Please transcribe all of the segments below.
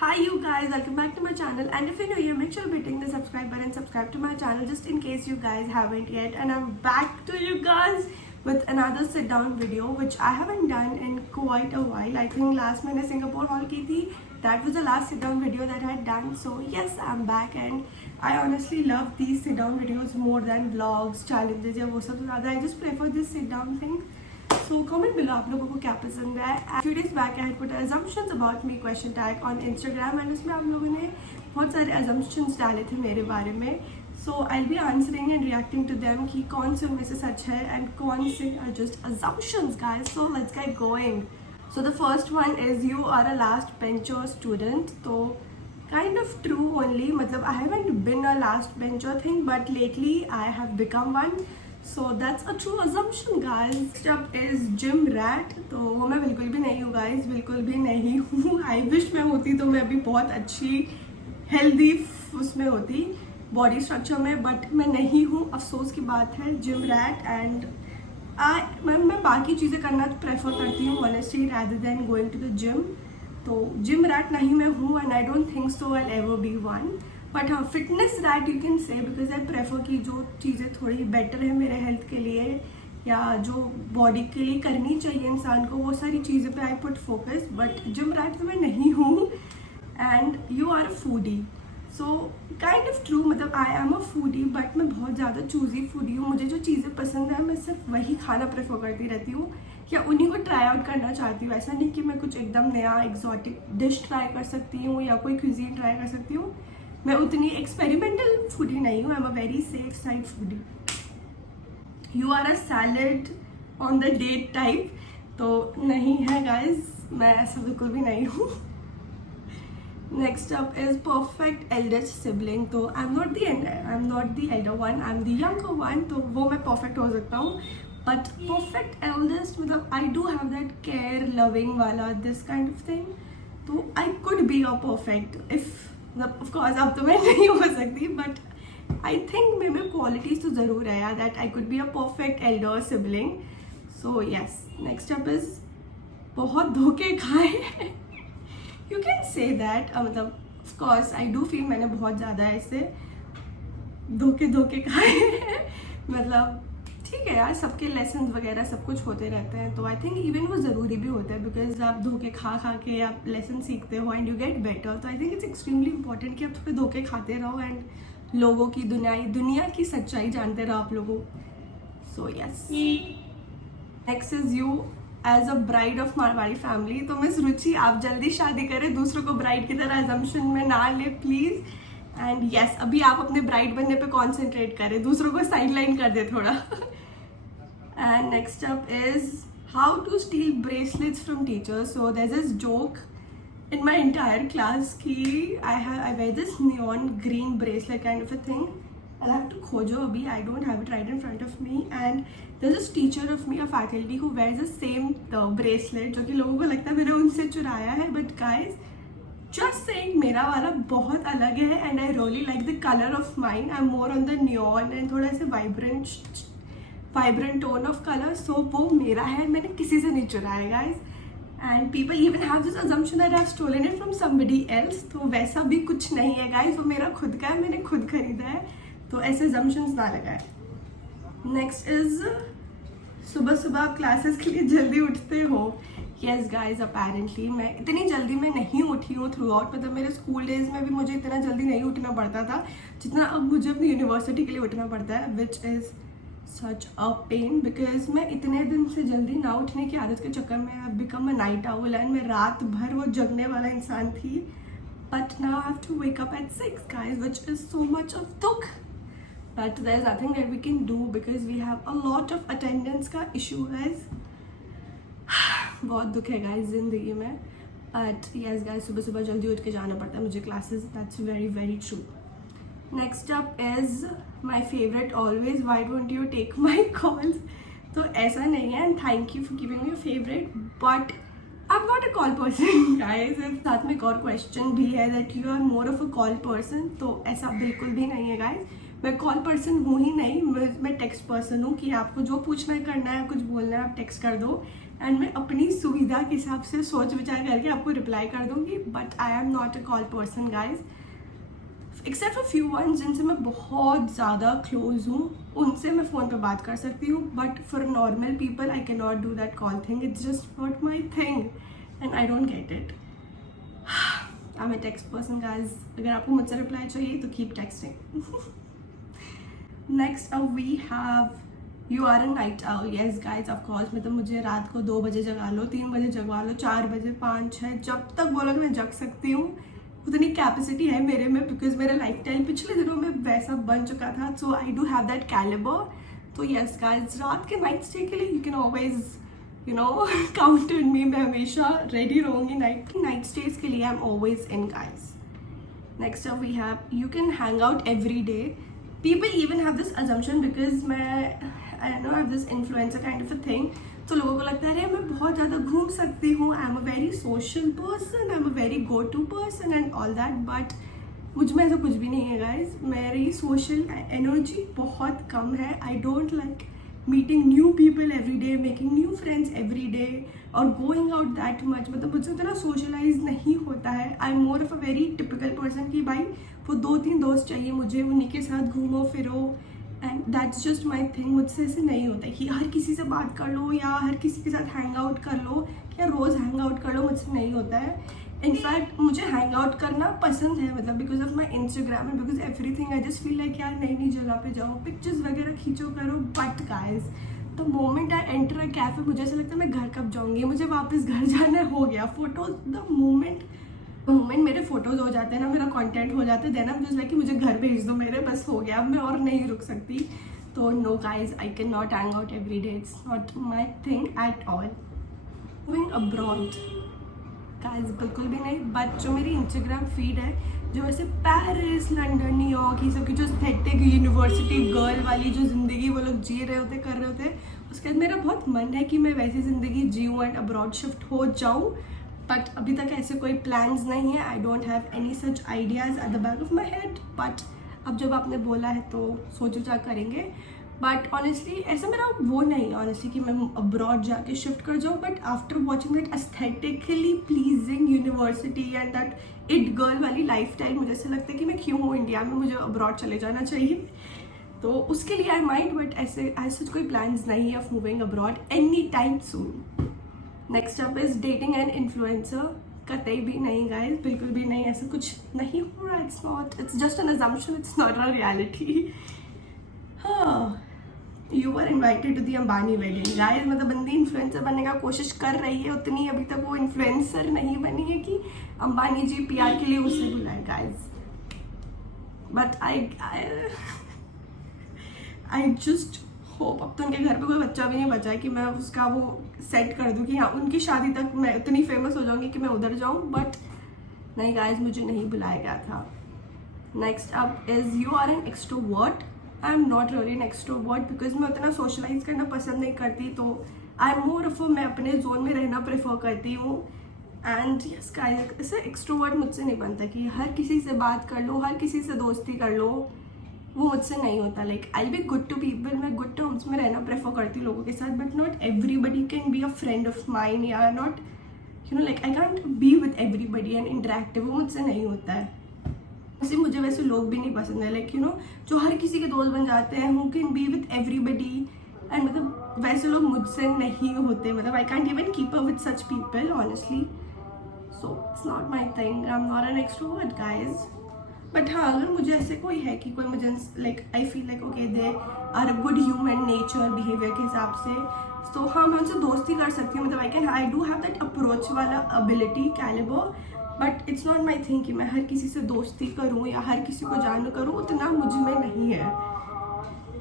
Hi you guys, welcome back to my channel, and if you're new here, make sure to be hitting the subscribe button, subscribe to my channel just in case you guys haven't yet. And I'm back to you guys with another sit down video which I haven't done in quite a while. I think last मैंने Singapore haul की थी. That was the last sit down video that I had done. So yes, I'm back and I honestly love these sit down videos more than vlogs, challenges या वो सब ज़्यादा. I just prefer this sit down thing. So comment below आप लोगों को क्या पसंद है. A few days back I had put assumptions about me question tag on Instagram and उसमें आप लोगों ने बहुत सारे assumptions डाले थे मेरे बारे में. So I'll be answering and reacting to them कि कौन से उनमें से सच है and कौन से are just assumptions guys. So let's get going. So the first one is you are a last bencher student. तो kind of true only. मतलब I haven't been a last bencher thing but lately I have become one. So that's a true assumption guys. Next up is gym rat. तो वो मैं बिल्कुल भी नहीं हूँ guys, बिल्कुल भी नहीं हूँ. I wish मैं होती तो मैं भी बहुत अच्छी healthy उसमें होती body structure में, but मैं नहीं हूँ. अफसोस की बात है. gym rat and मैं बाकी चीज़ें करना प्रेफर करती हूँ honestly rather than going to the gym. तो gym rat नहीं मैं हूँ and I don't think so I'll ever be one. But हाँ fitness rat you can say because I prefer कि जो चीज़ें थोड़ी बेटर है मेरे हेल्थ के लिए या जो बॉडी के लिए करनी चाहिए इंसान को वो सारी चीज़ें पे I put focus. But gym rat तो मैं नहीं हूँ. And you are a foodie. So kind of true. मतलब I am a foodie but मैं बहुत ज़्यादा चूजी फूडी हूँ. मुझे जो चीज़ें पसंद है मैं सिर्फ वही खाना प्रेफर करती रहती हूँ या उन्हीं को ट्राई आउट करना चाहती हूँ. ऐसा नहीं कि मैं कुछ एकदम नया एक्जॉटिक डिश ट्राई कर सकती हूँ या कोई क्विजीन ट्राई कर सकती हूँ. मैं उतनी एक्सपेरिमेंटल फूडी नहीं हूँ. I am a very safe side foodie. You are a salad on the date type. तो नहीं है गाइज, मैं ऐसा बिल्कुल भी नहीं हूँ. Next up is perfect eldest sibling. तो I am not the elder one, I am the younger one. तो वो मैं परफेक्ट हो सकता हूँ. बट परफेक्ट एल्डेस्ट मतलब I do have that care loving वाला दिस काइंड ऑफ थिंग. तो आई could be a perfect if of course अब तो मैं नहीं हो सकती बट आई थिंक मेरे में क्वालिटीज तो ज़रूर है यार that I could be a perfect elder sibling. So yes. Next up is बहुत धोखे खाए. You can say that. मतलब of course I do feel मैंने बहुत ज़्यादा ऐसे धोखे खाए. मतलब ठीक है यार, सबके लेसन वगैरह सब कुछ होते रहते हैं. तो आई थिंक इवन वो ज़रूरी भी होता है बिकॉज आप धोखे खा के आप लेसन सीखते हो एंड यू गेट बेटर. तो I think it's extremely important कि आप थोड़े धोखे खाते रहो एंड लोगों की दुनिया की सच्चाई जानते रहो आप लोगों. So yes. Next is you as a bride of Marwari family. तो मिस रुचि आप जल्दी शादी करें, दूसरों को ब्राइड की तरह अजम्पशन में ना ले प्लीज़. एंड यस, अभी आप अपने ब्राइड बनने पे कॉन्सेंट्रेट करें, दूसरों को साइडलाइन कर दे थोड़ा. And next up is how to steal bracelets from teachers. So there's this joke in my entire class ki I wear this neon green bracelet kind of a thing. I'll have to खोजो अभी. I don't have it right in front of me. And there's this teacher of me, a faculty who wears the same bracelet जो कि लोगों को लगता है मैंने उनसे चुराया है. But guys, just saying मेरा वाला बहुत अलग है and I really like the color of mine. I'm more on the neon and थोड़ा ऐसे vibrant tone of color. So वो मेरा है, मैंने किसी से नहीं चुराया guys. And people even have this assumption that I've stolen it from somebody else. तो वैसा भी कुछ नहीं है guys, वो मेरा खुद का है, मैंने खुद खरीदा है. तो ऐसे assumptions ना लगाए. Next is सुबह सुबह आप क्लासेस के लिए जल्दी उठते हो. Yes guys, apparently मैं इतनी जल्दी मैं नहीं उठी हूँ थ्रू आउट. मतलब मेरे स्कूल डेज में भी मुझे इतना जल्दी नहीं उठना पड़ता था जितना अब मुझे अपनी यूनिवर्सिटी के लिए उठना पड़ता है, which is such a pain because मैं इतने दिन से जल्दी ना उठने की आदत के चक्कर में I become a night owl and मैं रात भर वो जगने वाला इंसान थी. But now I have to wake up at 6 guys, which is so much of दुख. But there is nothing that we can do because we have a lot of attendance का इशू गाइज. बहुत दुख है guys जिंदगी में. But yes guys, सुबह सुबह जल्दी उठ के जाना पड़ता है मुझे classes. That's very very true. Next up is my favourite always why don't you take my calls. तो ऐसा नहीं है and thank you for giving me favourite but I am not a call person guys. साथ में एक और question भी है that you are more of a call person. तो ऐसा बिल्कुल भी नहीं है गाइज. मैं कॉल पर्सन हूँ ही नहीं. मैं टेक्स्ट पर्सन हूँ कि आपको जो पूछना है करना है कुछ बोलना है आप टेक्स्ट कर दो एंड मैं अपनी सुविधा के हिसाब से सोच विचार करके आपको रिप्लाई कर दूंगी, but I am not a call person guys, except for few once जिनसे मैं बहुत ज़्यादा क्लोज हूँ, उनसे मैं फ़ोन पे बात कर सकती हूँ, but for normal people I can not do that call thing, it's just not my thing and I don't get it. I am a text person guys, अगर आपको मुझसे रिप्लाई चाहिए तो कीप टेक्सटिंग। नेक्स्ट अब we have you are a night owl. Yes guys of course, मतलब मुझे रात को 2 बजे जगा लो, 3 बजे जगवा लो, 4 बजे, 5, 6, जब तक बोलोगे मैं जग सकती हूँ, उतनी कैपेसिटी है मेरे में, बिकॉज मेरा लाइफ स्टाइल पिछले दिनों में वैसा बन चुका था, so I do have that calibre. तो येस गाइज, रात के नाइट स्टे के लिए you can always count on me, मैं हमेशा रेडी रहूँगी नाइट स्टेज के लिए, I am always in guys. Next up we have you can hang out every day. People even have this assumption, because मैं I know have this influencer kind of a thing, तो लोगों को लगता है अरे मैं बहुत ज़्यादा घूम सकती हूँ, I am a very social person, I am a very go to person and all that, but मुझ में ऐसा कुछ भी नहीं है गाइज। मेरी सोशल एनर्जी बहुत कम है। I don't like meeting new people every day, making new friends every day और गोइंग आउट दैट मच, मतलब मुझसे उतना सोशलाइज नहीं होता है। आई am more of a very typical person कि भाई वो 2-3 दोस्त चाहिए मुझे, उन्हीं के साथ घूमो फिरो, and that's just my thing. मुझसे ऐसे नहीं होता कि हर किसी से बात कर लो या हर किसी के साथ हैंग आउट कर लो या रोज़ हैंग आउट कर लो, मुझसे नहीं होता है। इनफैक्ट मुझे हैंग आउट करना पसंद है, मतलब because of my Instagram and because everything, I just feel like यार नई नई जगह पे जाओ, पिक्चर्स वगैरह खींचो करो, but guys the moment I enter a cafe मुझे ऐसा लगता है मैं घर कब जाऊँगी, मुझे वापस घर जाना हो गया। फोटोज द मोमेंट मेरे फोटोज हो जाते हैं ना, मेरा कंटेंट हो जाता है, देन आई जस्ट लाइक कि मुझे घर भेज दो मेरे, बस हो गया, मैं और नहीं रुक सकती। तो no guys, I can not hang out every day, it's not my thing at all. Moving abroad guys बिल्कुल भी नहीं, बट जो मेरी इंस्टाग्राम फीड है, जो वैसे पेरिस, लंदन, न्यूयॉर्क, ये सब की जो एस्थेटिक यूनिवर्सिटी गर्ल वाली जो ज़िंदगी वो लोग जी रहे होते, कर रहे होते, उसके बाद मेरा बहुत मन है कि मैं वैसी ज़िंदगी जीऊँ एंड अब्रॉड शिफ्ट हो जाऊँ, बट अभी तक ऐसे कोई प्लान्स नहीं है। आई don't have any such ideas at the back of my head, but अब जब आपने बोला है तो सोच विचार करेंगे। बट ऑनेस्टली ऐसा मेरा वो नहीं है ऑनेस्टली कि मैं अब्रॉड जाके शिफ्ट कर जाऊँ, but after watching that aesthetically pleasing university and that it girl वाली लाइफ स्टाइल, मुझे ऐसा लगता है कि मैं क्यों हूँ इंडिया में, मुझे अब्रॉड चले जाना चाहिए। तो उसके लिए आई माइंड, बट ऐसे कोई प्लान्स नहीं है of moving abroad any time soon. Next up is dating and influencer. कतई भी नहीं गाइस, बिल्कुल भी नहीं, ऐसा कुछ नहीं हो रहा, it's not, it's just an assumption, it's not a reality. हाँ, you are invited to the Ambani wedding guys, मतलब बंदी इन्फ्लुएंसर बनने का कोशिश कर रही है, उतनी अभी तक वो इन्फ्लुएंसर नहीं बनी है कि अंबानी जी PR के लिए उसे बुलाए guys. But I just hope, अब तो उनके घर पे कोई बच्चा भी नहीं बचा है कि मैं उसका वो सेट कर दूँ कि हाँ उनकी शादी तक मैं इतनी फेमस हो जाऊँगी कि मैं उधर जाऊँ, बट नहीं गाइज, मुझे नहीं बुलाया गया था। Next up is you are an extrovert. I am not really an extrovert, because मैं उतना सोशलाइज करना पसंद नहीं करती, तो आई एम मोर ऑफ मैं अपने जोन में रहना प्रेफर करती हूँ। एंड यस गाइज, ऐसे एक्सट्रोवर्ट मुझसे नहीं बनता कि हर किसी से बात कर लो, हर किसी से दोस्ती कर लो, वो मुझसे नहीं होता। Like I be good to people, मैं गुड टर्म्स में रहना प्रेफर करती हूँ लोगों के साथ, but not everybody can be a friend of mine, या not you know like I can't be with everybody and interactive, वो मुझसे नहीं होता है। वैसे मुझे वैसे लोग भी नहीं पसंद है, लाइक यू नो जो हर किसी के दोस्त बन जाते हैं, who can be with everybody, and मतलब वैसे लोग मुझसे नहीं होते, मतलब I can't even keep up with such people honestly, so it's not my thing, I am not an extrovert guys. But हाँ, अगर मुझे ऐसे कोई है कि कोई मुझे like I feel like okay they are a good human nature behaviour के हिसाब से, तो हाँ मैं उनसे दोस्ती कर सकती हूँ, मतलब I do have that approach वाला ability calibre, but it's not my thing कि मैं हर किसी से दोस्ती करूँ या हर किसी को जान करूँ, उतना मुझ में नहीं है।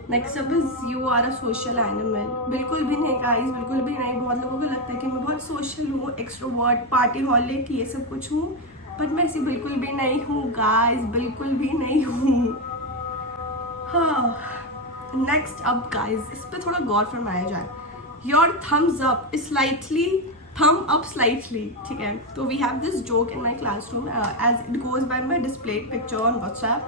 Next up is you are a social animal. बिल्कुल भी नहीं गाइस, बिल्कुल भी नहीं। बहुत लोगों को लगता है कि मैं बहुत सोशल हूँ, एक्सट्रोवर्ट, पार्टी हॉलिक, ये सब कुछ हूँ, बट मैं ऐसी बिल्कुल भी नहीं हूँ गाइस, बिल्कुल भी नहीं हूँ। हाँ, नेक्स्ट अप गाइस, इस पर थोड़ा गौर फरमाया जाए। Your thumbs up slightly, thumb up slightly, ठीक है। तो we have this joke in my classroom as it goes by my display picture on WhatsApp.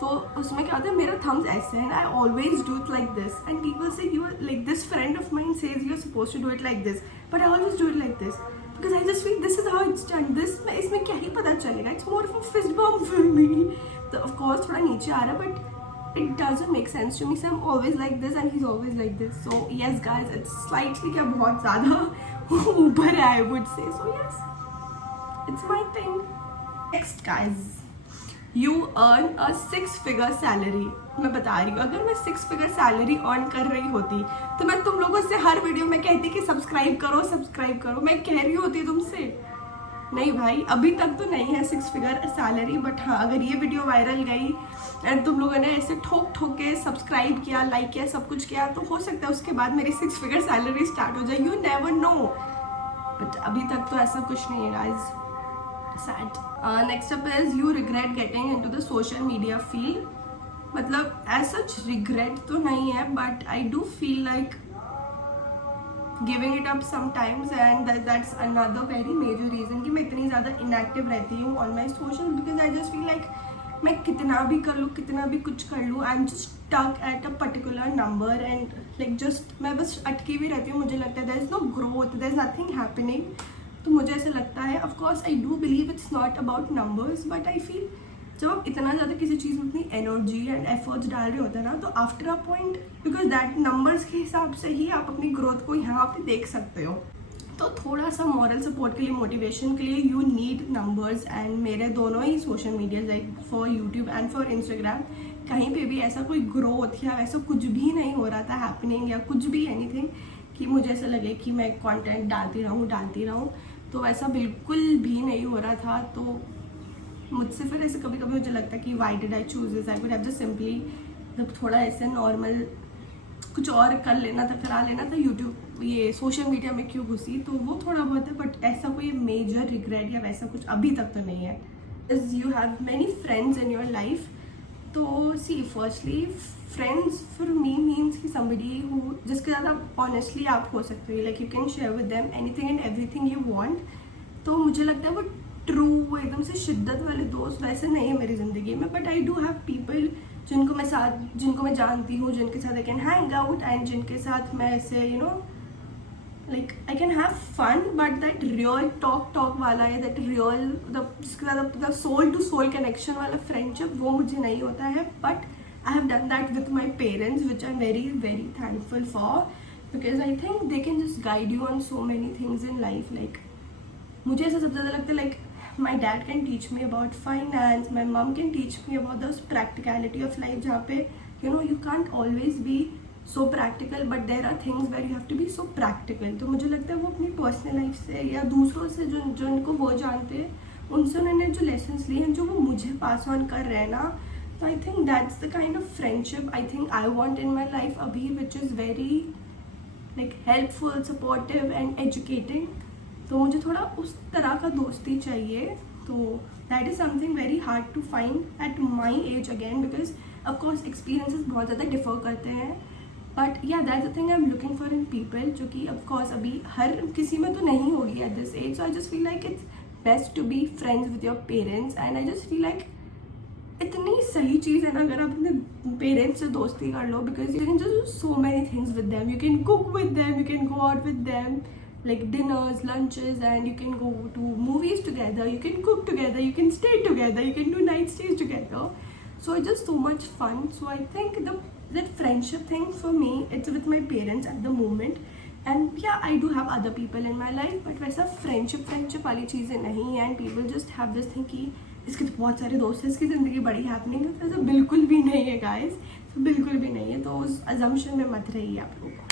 तो उसमें क्या होता है, मेरा थम्स ऐसे है, I always do it like this, and people say you like this friend of mine says you are suppose to do it like this, but I always do it like this because I just feel this is how it's done. इसमें क्या ही पता चलेगा? It's more of a fist bump for me. तो of course थोड़ा नीचे आ रहा है, but it doesn't make sense to me. So I'm always like this and he's always like this. So yes guys, it's slightly क्या बहुत ज़्यादा ऊपर है I would say. So yes, it's my thing. Next guys, you earn a 6-figure salary. मैं बता रही हूँ, अगर मैं 6-figure salary earn कर रही होती तो मैं तुम लोगों से हर वीडियो में कहती कि सब्सक्राइब करो. मैं कह रही होती तुमसे. नहीं भाई, अभी तक तो नहीं है 6-figure salary, बट हाँ अगर ये वीडियो वायरल गई एंड तुम लोगों ने ऐसे ठोक के सब्सक्राइब किया, लाइक किया, सब कुछ किया, तो हो सकता है उसके बाद मेरी 6-figure salary स्टार्ट हो जाए. यू नेवर नो, बट अभी तक तो ऐसा कुछ नहीं है guys. Sad. Next up is you regret getting into the social media field. मतलब as such regret तो नहीं है, but I do feel like giving it up sometimes, and that's another very major reason कि मैं इतनी ज़्यादा inactive रहती हूँ on my social, because I just feel like मैं कितना भी कर लूँ, कितना भी कुछ कर लूँ, I'm just stuck at a particular number and like just मैं बस अटकी भी रहती हूँ. मुझे लगता है there is no growth, there is nothing happening. तो मुझे ऐसा लगता है, of course I do believe it's not about numbers, but I feel जब आप इतना ज़्यादा किसी चीज़ में अपनी एनर्जी एंड एफर्ट्स डाल रहे होते हैं ना, तो after a point, because that numbers के हिसाब से ही आप अपनी ग्रोथ को यहाँ पे देख सकते हो. तो थोड़ा सा मॉरल सपोर्ट के लिए, मोटिवेशन के लिए यू नीड नंबर्स. एंड मेरे दोनों ही social media like for YouTube and for Instagram, कहीं पे भी ऐसा कोई ग्रोथ या ऐसा कुछ भी नहीं हो रहा था हैपनिंग, या कुछ भी एनीथिंग कि मुझे ऐसा लगे कि मैं कंटेंट डालती रहूँ. तो ऐसा बिल्कुल भी नहीं हो रहा था. तो मुझसे फिर ऐसे कभी कभी मुझे लगता है कि why did I choose this, I could have just simply जब थोड़ा ऐसे नॉर्मल कुछ और कर लेना था, करा लेना था. यूट्यूब ये सोशल मीडिया में क्यों घुसी, तो वो थोड़ा बहुत है, बट ऐसा कोई मेजर रिग्रेट या वैसा कुछ अभी तक तो नहीं है. Is you have many friends in your life. तो see firstly friends for me means कि समबडी हु जिसके साथ आप ऑनेस्टली आप हो सकते हो, like you can share with them anything and everything you want. तो मुझे लगता है वो ट्रू एकदम से शिद्दत वाले दोस्त वैसे नहीं है मेरी ज़िंदगी में, but I do have people जिनको मैं जानती हूँ, जिनके साथ I can hang out and जिनके साथ मैं ऐसे you know like I can have fun, but that real talk वाला या that real जिसके साथ the soul to soul connection वाला friendship वो मुझे नहीं होता है. But I have done that with my parents, which I'm very very thankful for, because I think they can just guide you on so many things in life. Like मुझे ऐसा सबसे ज़्यादा लगता है like my dad can teach me about finance, my mom can teach me about the practicality of life, जहाँ पे you know you can't always be so practical, but there are things where you have to be so practical. तो मुझे लगता है वो अपनी personal life से या दूसरों से जो इनको वो जानते हैं, उनसे उन्होंने जो लेसन्स लिए हैं जो वो मुझे पास ऑन कर रहे हैं ना, तो I think that's the kind of friendship I think I want in my life अभी, which is very like helpful, supportive and educating. तो मुझे थोड़ा उस तरह का दोस्ती चाहिए. तो that is something very hard to find at my age again, because of course experiences बहुत ज़्यादा डिफर करते हैं. But yeah that's the thing I am looking for in people, जो कि ऑफकोर्स अभी हर किसी में तो नहीं होगी at this age. So I just feel like it's best to be friends with your parents. And I just feel like इतनी सही चीज़ है ना अगर आप अपने पेरेंट्स से दोस्ती कर लो, because you can just do so many things with them. You can cook with them, you can go out with them, like dinners, lunches, and you can go to movies together, you can cook together, you can stay together, you can do night stays together. So it's just so much fun. So I think that friendship thing for me, it's with my parents at the moment. And yeah, I do have other people in my life, but वैसा friendship वाली चीज़ें नहीं. And people just have this thing कि इसके तो बहुत सारे दोस्त हैं, इसकी ज़िंदगी बड़ी हैपनिंग है. ऐसा बिल्कुल भी नहीं है guys, बिल्कुल भी नहीं है. तो उस assumption में मत रहिए आप लोग.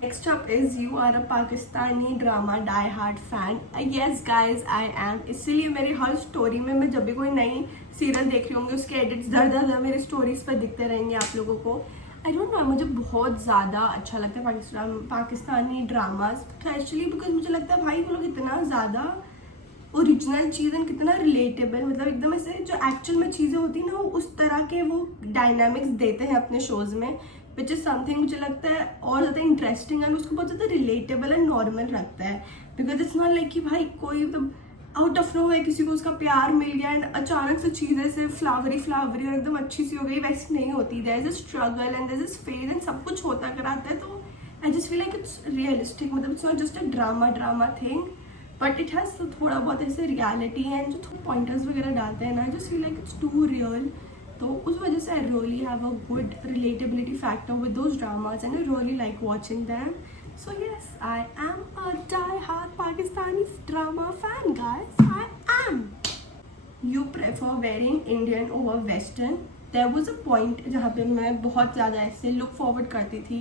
Next up is you are a Pakistani drama die-hard fan. Yes guys, I am. इसीलिए मेरी हर स्टोरी में मैं जब भी कोई नई सीरियल देख रही होंगी उसके एडिट्स दर मेरे स्टोरीज पर दिखते रहेंगे आप लोगों को. आई डोंट नो, मुझे बहुत ज़्यादा अच्छा लगता है पाकिस्तानी ड्रामाज, स्पेशली बिकॉज मुझे लगता है भाई वो लोग इतना ज़्यादा ओरिजिनल चीज़ एंड कितना रिलेटेबल, मतलब एकदम ऐसे जो एक्चुअल में चीज़ें होती हैं ना वो उस तरह के वो डायनामिक्स देते हैं अपने शोज़ में, विच इज़ समथिंग मुझे लगता है और ज़्यादा इंटरेस्टिंग एंड उसको बहुत ज़्यादा रिलेटेबल एंड नॉर्मल रखता है. बिकॉज इट्स नॉट लाइक कि भाई कोई आउट ऑफ नो है किसी को उसका प्यार मिल गया एंड अचानक से चीज़ें से फ्लावरी और एकदम अच्छी सी हो गई, वैसी नहीं होती. There is a struggle and there is phase and सब कुछ होता कराता है. तो I just feel like it's realistic, मतलब it's not just a drama thing, but it has थोड़ा बहुत ऐसे रियलिटी एंड जो थोड़े पॉइंटर्स वगैरह डालते हैं ना, I just feel like it's too real. तो उस वजह से I really have a good relatability factor with those dramas and I really like watching them. So yes, I am a die-hard Pakistani drama fan, guys. I am. You prefer wearing Indian over Western? There was a point जहाँ पे मैं बहुत ज़्यादा ऐसे look forward करती थी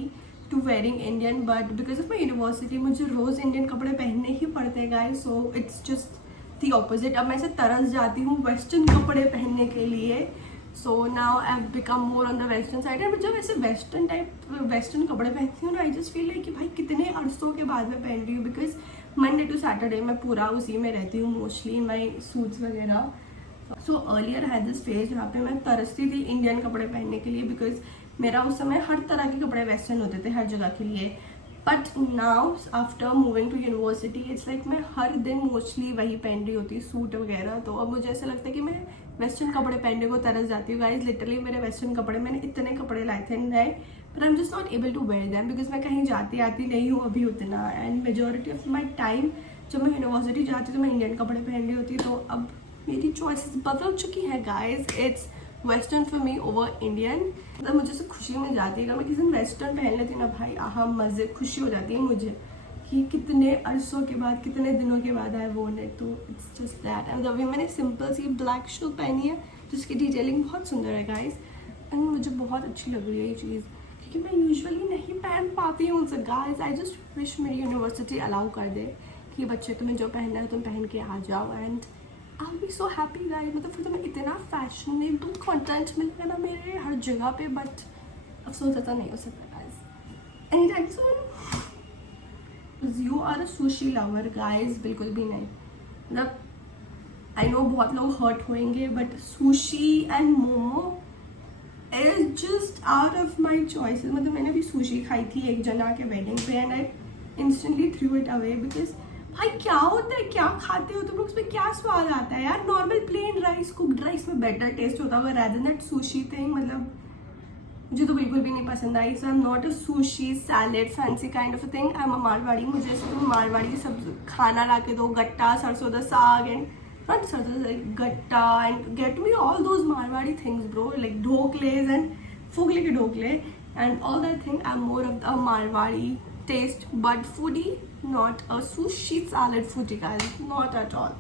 to wearing Indian, but because of my university मुझे रोज़ Indian कपड़े पहनने ही पड़ते हैं, guys. So it's just the opposite. अब मैं ऐसे तरस जाती हूँ Western कपड़े पहनने के लिए. So now I have become more on the western side. And जब ऐसे वेस्टर्न कपड़े पहनती हूँ ना, आई जस्ट फील लाइक कि भाई कितने अरसों के बाद मैं पहन रही हूँ, बिकॉज मंडे टू सैटरडे मैं पूरा उसी में रहती हूँ मोस्टली, माई सूट्स वगैरह. So earlier had this phase जहाँ पे मैं तरसती थी इंडियन कपड़े पहनने के लिए, बिकॉज मेरा उस समय हर तरह के कपड़े वेस्टर्न होते थे हर जगह के लिए. But now after moving to university it's like मैं हर दिन मोस्टली वही पहन रही होती, सूट वगैरह. तो अब मुझे ऐसा लगता है कि मैं वेस्टर्न कपड़े पहनने को तरस जाती हूँ, गाइज. लिटरली मेरे वेस्टर्न कपड़े, मैंने इतने कपड़े लाए थे नए, but I am just not able to wear them, because मैं कहीं जाती आती नहीं हूँ अभी उतना. And majority of my time जब मैं यूनिवर्सिटी जाती तो मैं इंडियन कपड़े पहन रही होती. तो अब मेरी चॉइसेस बदल चुकी हैं, guys. It's western for me over Indian. मतलब मुझे से खुशी मिल जाती है अगर मैं किसी दिन वेस्टर्न पहन लेती ना, भाई आहा मज़े, खुशी हो जाती है मुझे कि कितने अरसों के बाद, कितने दिनों के बाद आई वोन इट. तो इट्स जस्ट दैट. एंड अभी मैंने सिंपल सी ब्लैक शूज पहनी है जिसकी डिटेलिंग बहुत सुंदर है, गाइज. एंड मुझे बहुत अच्छी लग रही है ये चीज़, क्योंकि मैं यूजुअली नहीं पहन पाती हूँ उसे, गाइज. आई जस्ट विश मेरी यूनिवर्सिटी अलाउ कर दे कि बच्चे तुम्हें जो पहनना है तुम पहन के आ जाओ, and I will be so happy, guys. मतलब फिर तुम्हें इतना फैशनेबल कंटेंट मिलेगा ना मेरे हर जगह पे, बट अफसोस ऐसा नहीं हो सकता, guys, any time soon. You are a sushi lover, guys. बिल्कुल भी नहीं. मतलब आई नो बहुत लोग हर्ट होंगे, but sushi and momo is just out of my choices. मतलब मैंने भी सुशी खाई थी एक जना के वेडिंग पे, and I instantly through it away, because भाई क्या होता है, क्या खाते हो तुम लोग, उसमें क्या स्वाद आता है यार. Normal plain rice, cooked rice में बेटर टेस्ट होता होगा रैदर दैट सुशी थिंग. मतलब मुझे तो बिल्कुल भी नहीं पसंद आई. So I am not a sushi salad fancy kind of a thing. I am a Marwari. मुझे ऐसे तुम मारवाड़ी सब खाना ला के दो, गट्टा, सरसों दा साग, and not sarson da gatta, and get me all those Marwari things bro, like ढोकलेज एंड फुगले के ढोकले and all that thing. I am more of the Marwari taste bud foodie, not a sushi salad foodie, guys, not at all.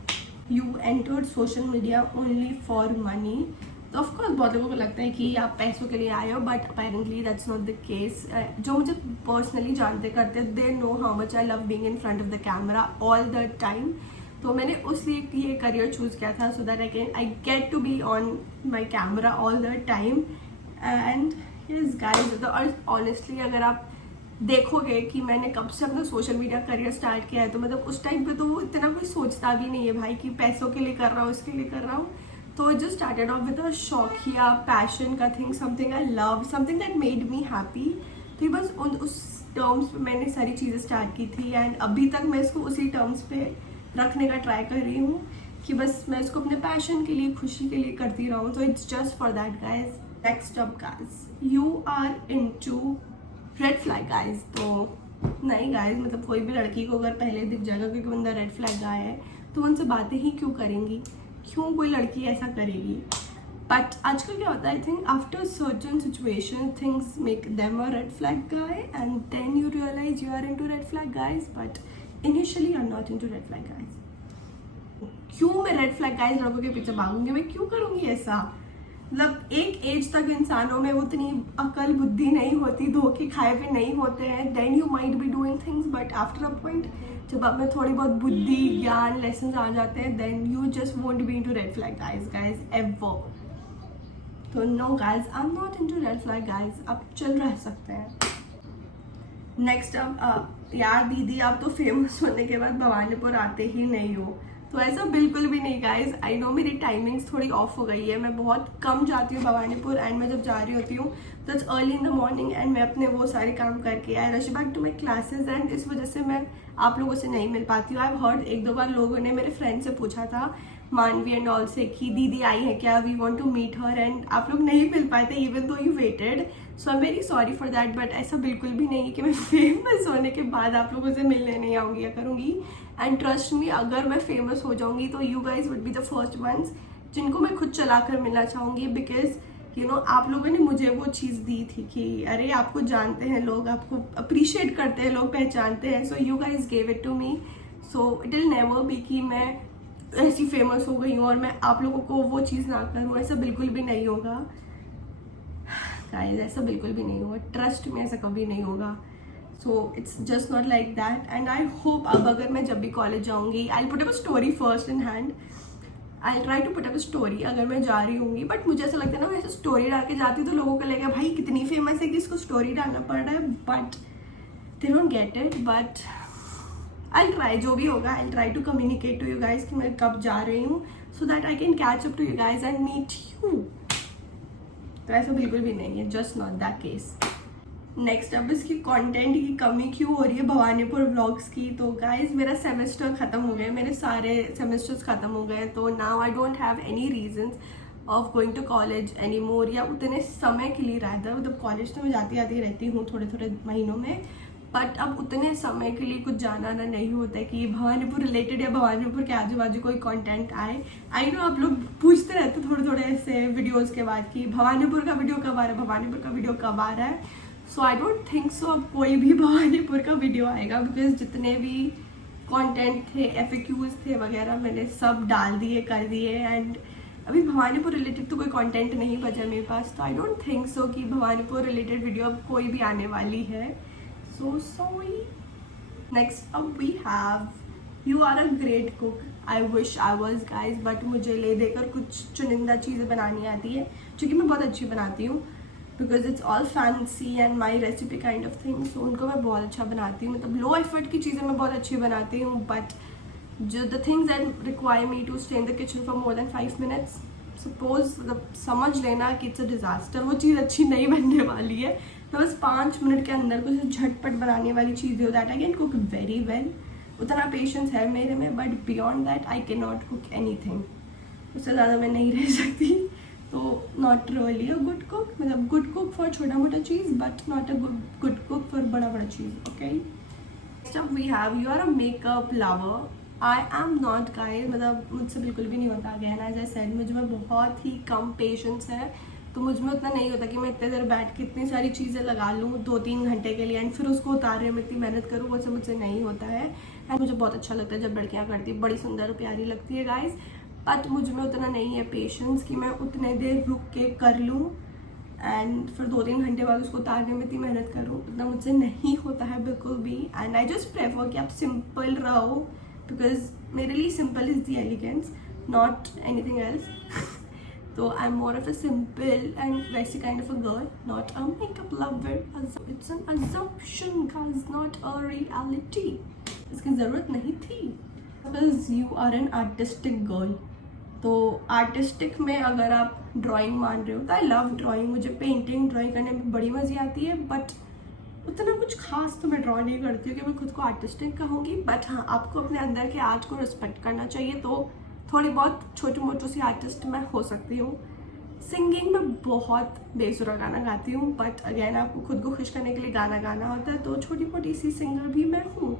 You entered social media only for money. तो of course बहुत लोगों को लगता है कि आप पैसों के लिए आए हो, but apparently that's not the case. जो मुझे पर्सनली जानते करते, they know how much I love being in front of the camera all the time. तो मैंने उसलिए ये करियर चूज़ किया था, so that I get to be on my camera all the time. And yes guys, और honestly अगर आप देखोगे कि मैंने कब से अपना सोशल मीडिया करियर स्टार्ट किया है, तो मतलब उस टाइम पे तो इतना कोई सोचता भी नहीं है भाई कि पैसों के लिए कर रहा हूँ, इसके लिए कर रहा हूँ. तो जो स्टार्टेड ऑफ विद अ शौकिया पैशन का thing, something I love, something that made me happy. तो ये बस उस टर्म्स पे मैंने सारी चीज़ें स्टार्ट की थी, एंड अभी तक मैं इसको उसी टर्म्स पे रखने का ट्राई कर रही हूँ कि बस मैं इसको अपने पैशन के लिए, खुशी के लिए करती रहूँ. तो it's just for that, guys. Next up, guys, you are into red flag, guys. तो नहीं गाइज, मतलब कोई भी लड़की को अगर पहले दिख जाएगा क्योंकि बंदा रेड फ्लैग गाय है, तो उनसे बातें ही क्यों करेंगी, क्यों कोई लड़की ऐसा करेगी. बट आजकल क्या होता है, I think after certain situation things make them a red flag guy, and then you realise you are into red flag, guys. But initially you are not into red flag, guys. क्यों मैं red flag guys लोगों के पीछे भागूंगी, मैं क्यों करूँगी ऐसा. मतलब एक एज तक इंसानों में उतनी अकल बुद्धि नहीं होती, धोखे खाए हुए नहीं होते हैं. Then you might be doing things, but after a point जब आप में थोड़ी बहुत बुद्धि, ज्ञान, लेसन आ जाते हैं, then you just won't be into red flag guys ever. तो no guys, I am not into red flag, guys. आप चल रह सकते हैं. नेक्स्ट अब यार दीदी आप तो फेमस होने के बाद भवानीपुर आते ही नहीं हो. तो ऐसा बिल्कुल भी नहीं, गाइज. आई नो मेरी टाइमिंग्स थोड़ी ऑफ हो गई है, मैं बहुत कम जाती हूँ भवानीपुर, एंड मैं जब जा रही होती हूँ तो it's early in the morning, and मैं अपने वो सारे काम करके I rush back to my classes, and इस वजह से मैं आप लोगों से नहीं मिल पाती हूँ. आई हैव हर्ड, एक दो बार लोगों ने, मेरे फ्रेंड से पूछा था, मानवी एंड ऑल से कि दीदी आई है क्या, we want to meet her, and आप लोग नहीं मिल पाए थे even though you waited, so I am very sorry for that. But ऐसा बिल्कुल भी नहीं है कि मैं फेमस होने के बाद आप लोगों से मिलने नहीं आऊँगी या करूँगी। एंड ट्रस्ट मी, अगर मैं फेमस हो जाऊँगी तो you guys would be the first ones जिनको मैं खुद चला कर मिलना चाहूँगी, बिकॉज यू नो आप लोगों ने मुझे वो चीज़ दी थी कि अरे आपको जानते हैं लोग, आपको अप्रिशिएट करते हैं लोग, पहचानते हैं, so you guys gave it to me. So it will never be कि मैं ऐसी फेमस हो गई हूँ और मैं आप लोगों को वो चीज़ ना करूँ, ऐसा बिल्कुल भी नहीं होगा गाइस, ऐसा बिल्कुल भी नहीं होगा, ट्रस्ट में ऐसा कभी नहीं होगा। So it's just not like that. And I hope अब अगर मैं जब भी कॉलेज जाऊँगी, I put up a story first in hand, I try to put up story अगर मैं जा रही हूँगी। बट मुझे ऐसा लगता है ना, मैं ऐसे स्टोरी डाल के जाती तो लोगों को लगेगा भाई कितनी फेमस है कि इसको स्टोरी डालना पड़ रहा है, but they don't get it. But I try, जो भी होगा I try to communicate to you guys कि मैं कब जा रही हूँ, so that I can catch up to you guys and meet you. तो ऐसा बिल्कुल भी नहीं है, just not that case. Next अब इसकी कंटेंट की कमी क्यों हो रही है भवानीपुर व्लॉग्स की। तो गाइज मेरा सेमेस्टर ख़त्म हो गया, मेरे सारे सेमेस्टर्स ख़त्म हो गए, तो now I don't have any reasons of going to college any more, या उतने समय के लिए रहता, मतलब कॉलेज तो मैं जाती आती रहती हूँ थोड़े थोड़े महीनों में, बट अब उतने समय के लिए कुछ जाना ना नहीं होता है कि भवानीपुर रिलेटेड या भवानीपुर के आजू बाजू कोई कंटेंट आए। आई नो आप लोग पूछते रहते थोड़े थोड़े ऐसे वीडियोस के बाद कि भवानीपुर का वीडियो कब आ रहा है, भवानीपुर का वीडियो कब आ रहा है। सो आई डोंट थिंक सो अब कोई भी भवानीपुर का वीडियो आएगा, बिकॉज जितने भी कंटेंट थे, FAQs थे वगैरह, मैंने सब डाल दिए, कर दिए, एंड अभी भवानीपुर रिलेटेड तो कोई कंटेंट नहीं बचा मेरे पास। तो आई डोंट थिंक सो कि भवानीपुर रिलेटेड वीडियो अब कोई भी आने वाली है। So sorry. Next up we have, you are a great cook. I wish I was guys, but मुझे ले देकर कुछ चुनिंदा चीज़ें बनानी आती है, क्योंकि मैं बहुत अच्छी बनाती हूँ, because it's all fancy and my recipe kind of thing. So उनको मैं बहुत अच्छा बनाती हूँ, मतलब लो एफर्ट की चीज़ें मैं बहुत अच्छी बनाती हूँ, but जो the things that require me to stay in the kitchen for more than 5 minutes, suppose समझ लेना कि इट्स अ डिज़ास्टर, वो चीज़ अच्छी नहीं बनने वाली है। तो बस 5 मिनट के अंदर कुछ झटपट बनाने वाली चीज़ हो, that I can cook very well, उतना पेशेंस है मेरे में, but beyond that I can not cook anything, उससे ज़्यादा मैं नहीं रह सकती। तो not really a good cook, मतलब गुड कुक फॉर छोटा मोटा चीज़, but not a good cook for बड़ा बड़ा चीज़। Okay, next up we have, you are a makeup lover. I am not guys, मतलब मुझसे बिल्कुल भी नहीं होता। अगेन एज आई सेड, मुझ में बहुत ही कम पेशेंस है, तो मुझ में उतना नहीं होता कि मैं इतने देर बैठ के इतनी सारी चीज़ें लगा लूँ 2-3 घंटे के लिए, एंड फिर उसको उतारने में इतनी मेहनत करूँ, वो सब मुझसे नहीं होता है। एंड मुझे बहुत अच्छा लगता है जब लड़कियाँ करती, बड़ी सुंदर और प्यारी लगती है गाइस, बट मुझ में उतना नहीं है पेशेंस कि मैं उतने देर रुक के कर लूँ एंड फिर 2-3 घंटे बाद उसको उतारने में इतनी मेहनत करूँ, उतना मुझसे नहीं होता है बिल्कुल भी। एंड आई जस्ट प्रेफर कि आप सिंपल रहो, बिकॉज मेरे लिए simple is the elegance, not anything else. So I'm more of a simple and vessy kind of a girl, not a makeup lover. It's an assumption, guys, not a reality. इसकी ज़रूरत नहीं थी, because you are an artistic girl. तो artistic में अगर आप drawing मान रहे हो तो आई लव ड्राइंग, मुझे पेंटिंग ड्राइंग करने में बड़ी मज़े आती है, बट उतना कुछ खास तो मैं ड्रॉ नहीं करती हूँ कि मैं खुद को आर्टिस्टिक कहूँगी। बट हाँ, आपको अपने अंदर के आर्ट को रिस्पेक्ट करना चाहिए, तो थोड़ी बहुत छोटी मोटी सी आर्टिस्ट मैं हो सकती हूँ। सिंगिंग में बहुत बेसुरा गाना गाती हूँ, बट अगेन आपको खुद को खुश करने के लिए गाना गाना होता है, तो छोटी मोटी सी सिंगर भी मैं हूँ।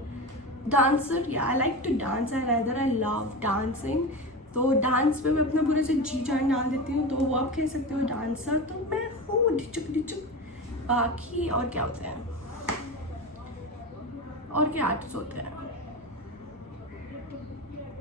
डांसर, या I like to dance, I love dancing, तो डांस में मैं अपना पूरे से जी जान डाल देती हूँ, तो वो आप कह सकते हो डांसर, तो मैं हूँ ढिचुक ढिचुक। बाकी और क्या होते हैं, और क्या आर्ट्स होते हैं,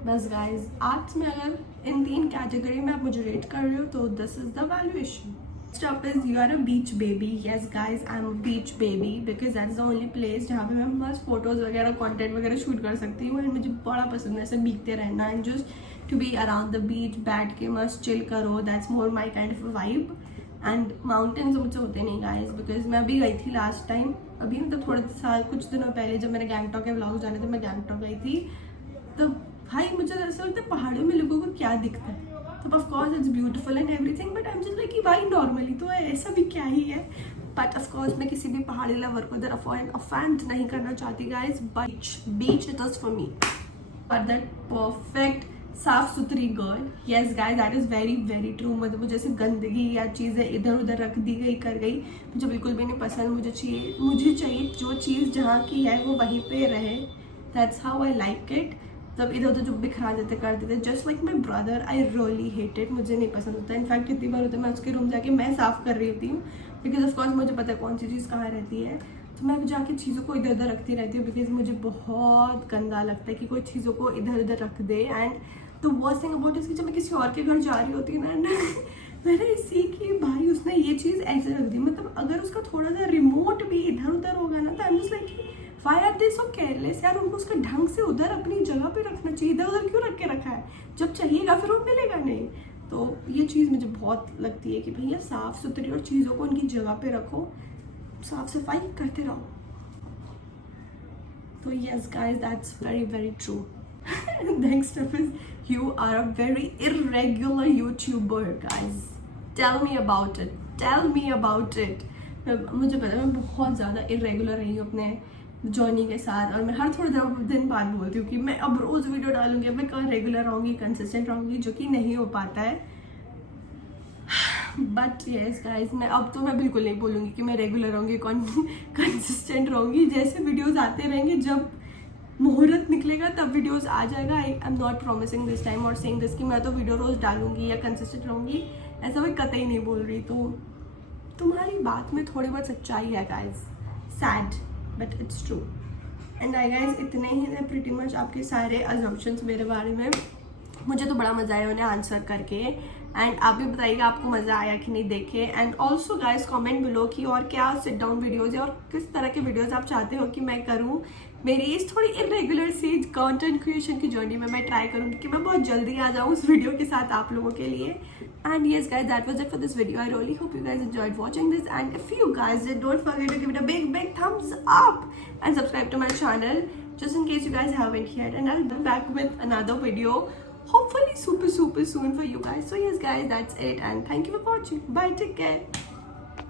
बस गाइज आर्ट्स में अगर इन 3 कैटेगरी में आप मुझे रेट कर रहे हो तो this is the valuation. Stop is, you are a beach baby. Yes guys, I am a beach baby, because that is the only place जहाँ पे मैं मस्त फोटोज वगैरह कंटेंट वगैरह शूट कर सकती हूँ, एंड मुझे बड़ा पसंद है ऐसे भीगते रहना and just to be around the beach, बैठ के मस्त चिल करो, that's more my kind of a vibe. And mountains मुझसे होते नहीं गाइज, बिकॉज मैं अभी गई थी लास्ट टाइम, अभी मतलब थोड़े साल कुछ दिनों पहले जब मैंने गैंगटॉक के व्लॉग्स जाने थे, मैं गैंगटॉक गई थी, तो भाई मुझे ऐसा लगता है पहाड़ों में लोगों को क्या दिखता है, तो of course it's beautiful and everything, but I am just like कि भाई नॉर्मली तो ऐसा भी क्या ही है। बट ऑफ कोर्स मैं किसी भी पहाड़ी लवर को इधर ऑफेंड नहीं करना चाहती guys, beach it is for me, for that perfect साफ सुथरी girl. Yes guys, that is very very true. मतलब मुझे ऐसे गंदगी या चीज़ें इधर उधर रख दी गई कर गई मुझे बिल्कुल भी नहीं पसंद. मुझे चाहिए जो चीज़ जहाँ की है वो वहीं पे रहे. That's how I like it. तब इधर उधर जो बिखरा देते कर देते, just like my brother, I really hate it. मुझे नहीं पसंद होता. इनफैक्ट कितनी बार होता है मैं उसके रूम जाके मैं साफ़ कर रही होती हूँ, बिकॉज ऑफकोर्स मुझे पता है कौन सी चीज़ कहाँ रहती है. तो मैं जाके चीज़ों को इधर उधर रखती रहती हूँ, बिकॉज मुझे बहुत गंदा लगता है कि कोई चीज़ों को इधर उधर रख दे. And the worst thing about is कि जब मैं किसी और के घर जा रही होती ना मैंने सी कि भाई उसने ये चीज़ ऐसे रख दी. मतलब अगर उसका थोड़ा सा रिमोट भी इधर उधर होगा ना, तो I am just like why are they so careless. यार उनको उसका ढंग से उधर अपनी जगह पे रखना चाहिए. इधर उधर क्यों रख के रखा है? जब चाहिएगा फिर वो मिलेगा नहीं. तो ये चीज़ मुझे बहुत लगती है कि भैया साफ़ सुथरी और चीज़ों को उनकी जगह पे रखो, साफ सफाई करते रहो. तो yes guys, that's very very true. Next up is you are a very irregular YouTuber guys. Tell me about it. Tell me about it. मुझे पता है मैं बहुत ज़्यादा इरेगुलर रही हूँ अपने जर्नी के साथ, और मैं हर थोड़े दिन बाद बोलती हूँ कि मैं अब रोज़ वीडियो डालूंगी, अब मैं कहाँ रेगुलर रहूँगी, कंसिस्टेंट रहूँगी, जो कि नहीं हो पाता है. बट येस गाइज, मैं बिल्कुल नहीं बोलूँगी कि मैं रेगुलर रहूँगी, कंसिस्टेंट रहूँगी. जैसे वीडियोज़ आते रहेंगे, जब मुहूर्त निकलेगा तब वीडियोस आ जाएगा. आई am not promising this time और सेइंग दिस कि मैं तो वीडियो रोज़ डालूंगी या कंसिस्टेंट रहूँगी, ऐसा मैं कतई नहीं बोल रही. तो तुम्हारी बात में थोड़ी बहुत सच्चाई है guys. Sad but it's true. And I guys, इतने ही है प्रीटी मच आपके सारे अजम्पशंस मेरे बारे में. मुझे तो बड़ा मज़ा आया उन्हें आंसर करके. एंड आप भी बताइएगा आपको मज़ा आया कि नहीं देखे. And also guys comment below कि और क्या सिट डाउन वीडियोज़ है और किस तरह के वीडियोज़ आप चाहते हो कि मैं करूँ. मेरी इस थोड़ी इरेगुलर सी कंटेंट क्रिएशन की जर्नी में मैं ट्राई करूँगी कि मैं बहुत जल्दी आ जाऊँ उस वीडियो के साथ आप लोगों के लिए. And yes guys, that was it for this video. I really hope you guys enjoyed watching this, and if you guys did, don't forget to give it a big thumbs up and subscribe to my channel just in case you guys haven't yet. And I'll be back with another video hopefully super soon for you guys. So yes guys, that's it, and thank you for watching. Bye, take care.